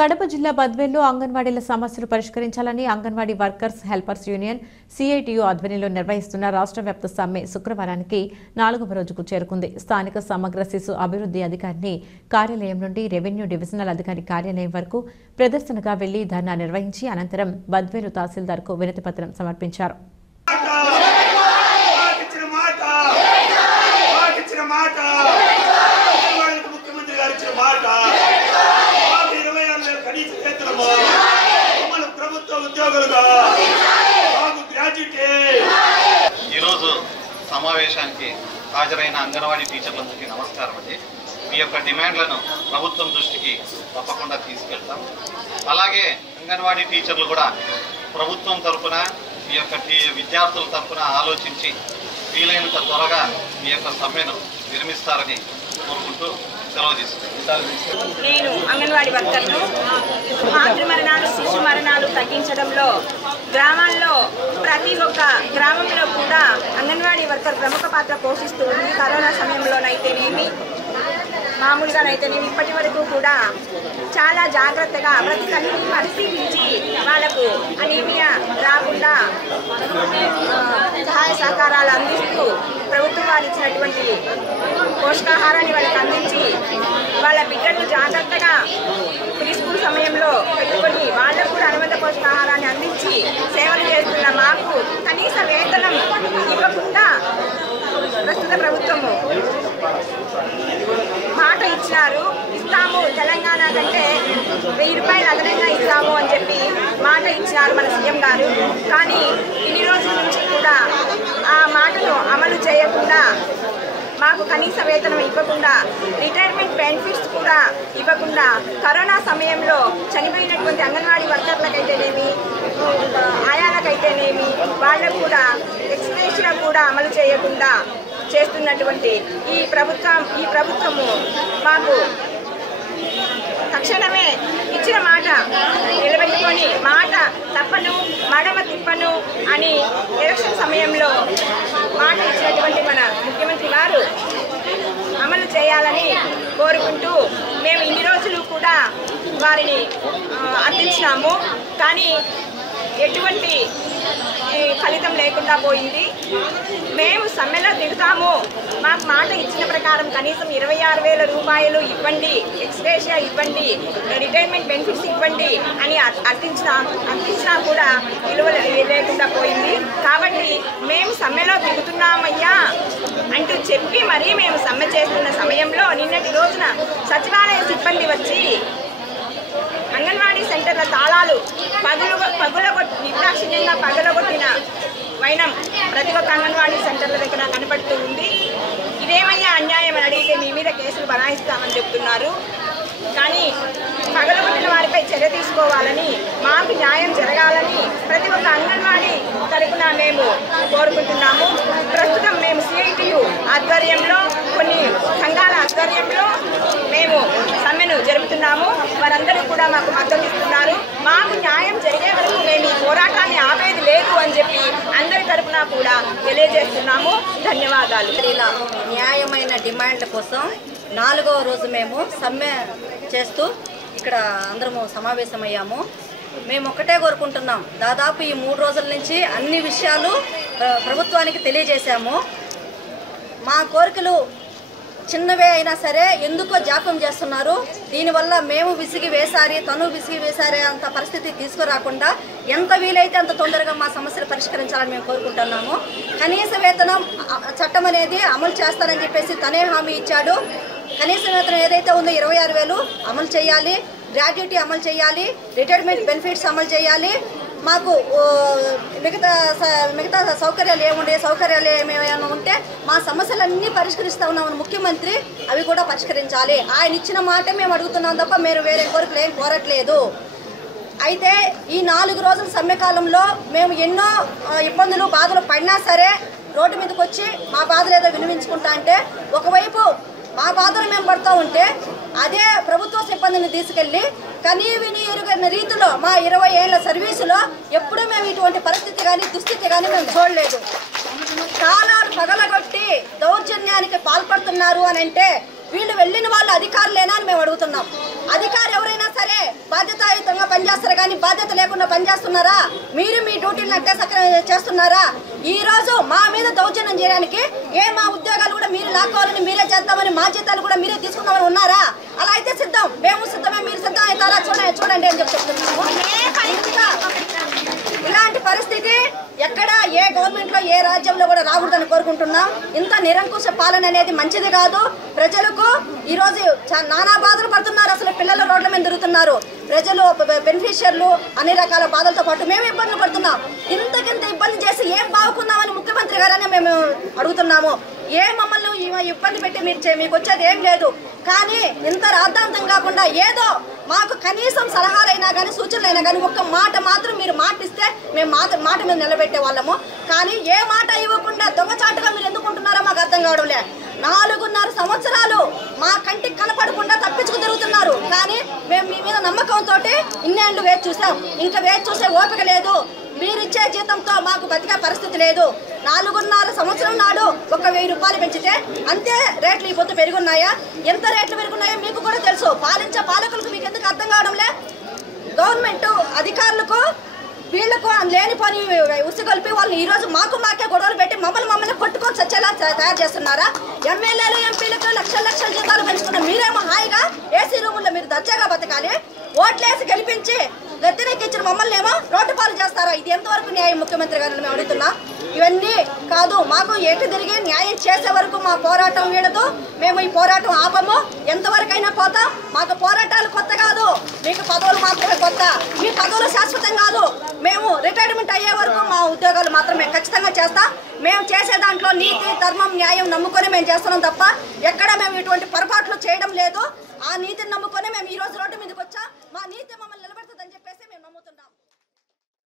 కడప జిల్లా బద్వేల్లో అంగన్వాడీల సమస్యలు పరిష్కరించాలని anganwadi workers helpers union CITU ఆధ్వర్యంలో నిర్వహిస్తున్న రాష్ట్ర వ్యాప్త సమ్మె శుక్రవారానికి 4వ రోజుకు చేరుకుంది. స్థానిక సమగ్ర శిశు అభివృద్ధి అధికారిని కార్యాలయం నుండి రెవెన్యూ డివిజనల్ అధికారి కార్యాలయం వరకు ప్రదర్శనగా వెళ్లి ధర్నా నిర్వహించి అనంతరం బద్వేలు తహసీల్దార్కు వినతిపత్రం సమర్పించారు. ఈరోజు సమావేశానికి హాజరైన అంగన్వాడీ టీచర్లందరికీ నమస్కారం అండి. మీ యొక్క డిమాండ్లను ప్రభుత్వం దృష్టికి తప్పకుండా తీసుకెళ్తాం. అలాగే అంగన్వాడీ టీచర్లు కూడా ప్రభుత్వం తరఫున మీ యొక్క విద్యార్థుల తరఫున ఆలోచించి వీలైనంత త్వరగా మీ యొక్క సమ్మెను విరమిస్తారని కోరుకుంటూ సెలవు తీసుకుంటాను. నేను అంగన్వాడీ వర్కర్ను. మాతృ మరణాలు శిశు మరణాలు తగ్గించడంలో గ్రామాల్లో ప్రతి ఒక్క గ్రామంలో కూడా అంగన్వాడీ వర్కర్ ప్రముఖ పాత్ర పోషిస్తూ ఉంది. కరోనా సమయంలోనైతేనేమి మామూలుగానైతేనేమి ఇప్పటి వరకు కూడా చాలా జాగ్రత్తగా ప్రతి తల్లిని పరిశీలించి వాళ్లకు అనీమియా రాకుండా సహాయ సహకారాలు అందిస్తూ ప్రభుత్వం వారు ఇచ్చినటువంటి పోషకాహారాన్ని వాళ్ళకి అందించి వాళ్ళ బిడ్డలను జాగ్రత్తగా ప్రీ స్కూల్ సమయంలో పెట్టుకొని వాళ్ళకు కూడా అనుబంధ పోషకాహారాన్ని అందించి సేవలు చేస్తున్న మాకు కనీస వేతనం ఇవ్వకుండా ప్రస్తుత ప్రభుత్వము మాట ఇచ్చినారు. ఇస్తాము, తెలంగాణ కంటే 1000 రూపాయలు అదనంగా ఇస్తాము అని చెప్పి మాట ఇచ్చినారు మన సీఎం గారు. కానీ ఇన్ని రోజుల నుంచి కూడా ఆ మాటను అమలు చేయకుండా మాకు కనీస వేతనం ఇవ్వకుండా రిటైర్మెంట్ బెనిఫిట్స్ కూడా ఇవ్వకుండా కరోనా సమయంలో చనిపోయినటువంటి అంగన్వాడీ వర్కర్లకైతేనేమి ఆయాలకైతేనేమి వాళ్ళకు కూడా ఎక్స్‌గ్రేషియా కూడా అమలు చేయకుండా చేస్తున్నటువంటి ఈ ప్రభుత్వము మాకు తక్షణమే ఇచ్చిన మాట నిలబెట్టుకొని మాట తప్పను మడమ తిప్పను అని ఎలక్షన్ సమయంలో మాట ఇచ్చినటువంటి మన ముఖ్యమంత్రి వారు అమలు చేయాలని కోరుకుంటూ మేము ఇన్ని రోజులు కూడా వారిని అర్థించినాము. కానీ ఎటువంటి ఫలితం లేకుండా పోయింది. మేము సమ్మెలో దిగుతాము, మాకు మాట ఇచ్చిన ప్రకారం కనీసం 26,000 రూపాయలు ఇవ్వండి, ఎక్స్‌గ్రేషియా ఇవ్వండి, రిటైర్మెంట్ బెనిఫిట్స్ ఇవ్వండి అని అర్థించినా కూడా విలువ లేకుండా పోయింది. కాబట్టి మేము సమ్మెలో దిగుతున్నామయ్యా అంటూ చెప్పి మరీ మేము సమ్మె చేస్తున్న సమయంలో నిన్నటి రోజున సచివాలయ సిబ్బంది వచ్చి అంగన్వాడీ సెంటర్ల తాళాలు నిర్దాక్షిణ్యంగా పగలగొట్టిన వైనం ప్రతి ఒక్క అంగన్వాడీ సెంటర్ల దగ్గర కనపడుతూ ఉంది. ఇదేమయ్యా అన్యాయం అని అడిగితే మీ మీద కేసులు బనాయిస్తామని చెప్తున్నారు. కానీ పగలగొట్టిన వారిపై చర్య తీసుకోవాలని, మాకు న్యాయం జరగాలని ప్రతి ఒక్క అంగన్వాడీ తరపున మేము కోరుకుంటున్నాము. ప్రస్తుతం మేము సిఐటియు ఆధ్వర్యంలో కొన్ని సంఘాల ఆధ్వర్యంలో మేము సమ్మెను జరుపుతున్నాము. వారందరూ కూడా మాకు మద్దతు ఇస్తున్నారు. మాకు న్యాయం జరిగే వరకు మేము ఈ పోరాటాన్ని ఆపేది లేదు అని చెప్పి అందరి తరపున కూడా తెలియజేస్తున్నాము. ధన్యవాదాలు. ఇలా న్యాయమైన డిమాండ్ల కోసం 4వ రోజు మేము సమ్మె చేస్తూ ఇక్కడ అందరము సమావేశమయ్యాము. మేము ఒక్కటే కోరుకుంటున్నాం, దాదాపు ఈ 3 రోజుల నుంచి అన్ని విషయాలు ప్రభుత్వానికి తెలియజేశాము. మా కోరికలు చిన్నవే అయినా సరే ఎందుకో జాప్యం చేస్తున్నారు. దీనివల్ల మేము విసిగి వేసారి, తను విసిగి వేసారే అంత పరిస్థితి తీసుకురాకుండా ఎంత వీలైతే అంత తొందరగా మా సమస్యలు పరిష్కరించాలని మేము కోరుకుంటున్నాము. కనీస వేతనం చట్టం అనేది అమలు చేస్తారని చెప్పేసి తనే హామీ ఇచ్చాడు. కనీస వేతనం ఏదైతే ఉందో 26,000 అమలు చేయాలి, గ్రాడ్యుటీ అమలు చేయాలి, రిటైర్మెంట్ బెనిఫిట్స్ అమలు చేయాలి. మాకు మిగతా సౌకర్యాలు ఏమైనా ఉంటే మా సమస్యలన్నీ పరిష్కరిస్తా ఉన్నామని ముఖ్యమంత్రి అవి కూడా పరిష్కరించాలి. ఆయన ఇచ్చిన మాట మేము అడుగుతున్నాం తప్ప మేము వేరే కోరికలు ఏం కోరట్లేదు. అయితే ఈ 4 రోజుల సమ్మెకాలంలో మేము ఎన్నో ఇబ్బందులు బాధలు పడినా సరే రోడ్డు మీదకి వచ్చి మా బాధలు ఏదో వినిపించుకుంటా అంటే ఒకవైపు మా బాధలు మేము పడుతూ ఉంటే అదే ప్రభుత్వ సిబ్బందిని తీసుకెళ్ళి కనీవిని ఎరుగైన రీతిలో మా 20 ఏళ్ల సర్వీసులో ఎప్పుడూ మేము ఇటువంటి పరిస్థితి కానీ దుస్థితి కానీ మేము చూడలేదు. తాళాలు పగలగొట్టి దౌర్జన్యానికి పాల్పడుతున్నారు అని అంటే వీళ్ళు వెళ్ళిన వాళ్ళు అధికారులేనా అని మేము అడుగుతున్నాం. అధికారులు ఎవరైనా సరే బాధ్యతాయుతంగా పనిచేస్తారు కానీ బాధ్యత లేకుండా పనిచేస్తున్నారా? మీరు మీ డ్యూటీలను అట్టే చేస్తున్నారా? ఈ రోజు మా మీద దౌర్జన్యం చేయడానికి మా ఉద్యోగాలు కూడా మీరు లాక్కోవాలని, మీరే చేద్దామని, మా జీతాలు కూడా మీరే తీసుకుందామని ఉన్నారా? అలా అయితే సిద్ధం, మేము సిద్ధమే, మీరు సిద్ధం అవుతారా చూడండి అని చెప్తున్నాము. ఇలాంటి పరిస్థితి ఎక్కడ ఏ గవర్నమెంట్ లో ఏ రాజ్యంలో కూడా రాకూడదని కోరుకుంటున్నాం. ఇంత నిరంకుశ పాలన అనేది మంచిది కాదు. ప్రజలకు ఈ రోజు నానా బాధలు పడుతున్నారు. అసలు పిల్లలు రోడ్ల మీద తిరుగుతున్నారు. ప్రజలు, బెనిఫిషియర్లు అన్ని రకాల బాధలతో పాటు మేము ఇబ్బందులు పడుతున్నాం. ఇంతకింత ఇబ్బంది చేసి ఏం బాగుకుందామని ముఖ్యమంత్రి గారనే మేము అడుగుతున్నాము. మమ్మల్ని ఇబ్బంది పెట్టి మీకు వచ్చేది ఏం లేదు. కానీ ఇంత రాద్ధాంతం కాకుండా ఏదో మాకు కనీసం సలహాలైనా కానీ సూచనలైనా కానీ ఒక్క మాట మాత్రం మీరు మాటిస్తే మేము మాట మీద నిలబెట్టే వాళ్ళము. కానీ ఏ మాట ఇవ్వకుండా దొంగచాటుగా మీరు ఎందుకుంటున్నారో మాకు అర్థం కావడంలే. 4.5 సంవత్సరాలు మా కంటికి కనపడకుండా తప్పించుకు తిరుగుతున్నారు. కానీ మేము మీ మీద నమ్మకంతో ఇన్నేళ్ళు వేచి చూసాం. ఇంకా వేచి చూసే ఓపిక లేదు. మీరిచ్చే జీతంతో మాకు బతికే పరిస్థితి లేదు. 4.5 సంవత్సరం నాడు 1000 రూపాయలు పెంచితే అంతే రేట్లు ఈ పొద్దు పెరుగున్నాయా? ఎంత రేట్లు పెరుగున్నాయో మీకు కూడా తెలుసు. పాలించే పాలకులకు మీకు ఎందుకు అర్థం కావడంలే? గవర్నమెంట్ అధికారులకు వీళ్లకు లేని పని ఉసిగొల్పి వాళ్ళు ఈ రోజు మాకే గొడవలు పెట్టి మమ్మల్ని కొట్టుకొని చచ్చేలా తయారు చేస్తున్నారా? ఎమ్మెల్యేలు, ఎంపీలకు లక్షల జీతాలు పెంచుకున్న మీరేమో హాయిగా ఏసీ రూముల్లో మీరు దర్జాగా బతకాలి. ఓట్లేసి గెలిపించి గద్దెనెక్కించిన మమ్మల్ని ఏమో రోడ్డు పాలు చేస్తారా? ఇది ఎంతవరకు న్యాయం ముఖ్యమంత్రి గారిని మేము అడుగుతున్నాం. ఇవన్నీ కాదు, మాకు ఎటు తిరిగి న్యాయం చేసే వరకు మా పోరాటం వీడదు. మేము ఈ పోరాటం ఆపము. ఎంతవరకైనా పోతాం. మాకు పోరాటాలు కొత్త కాదు, మీకు పదవులు మాత్రమే కొత్త. మీ పదవులు శాశ్వతం కాదు. మేము రిటైర్మెంట్ అయ్యే వరకు మా ఉద్యోగాలు మాత్రమే ఖచ్చితంగా చేస్తాం. మేము చేసే దాంట్లో నీతి, ధర్మం, న్యాయం నమ్ముకొని మేము చేస్తున్నాం తప్ప ఎక్కడ మేము ఇటువంటి పొరపాట్లు చేయడం లేదు. ఆ నీతిని నమ్ముకొని మేము ఈ రోజు రోడ్డు మీదకి వచ్చాం. మా నీతి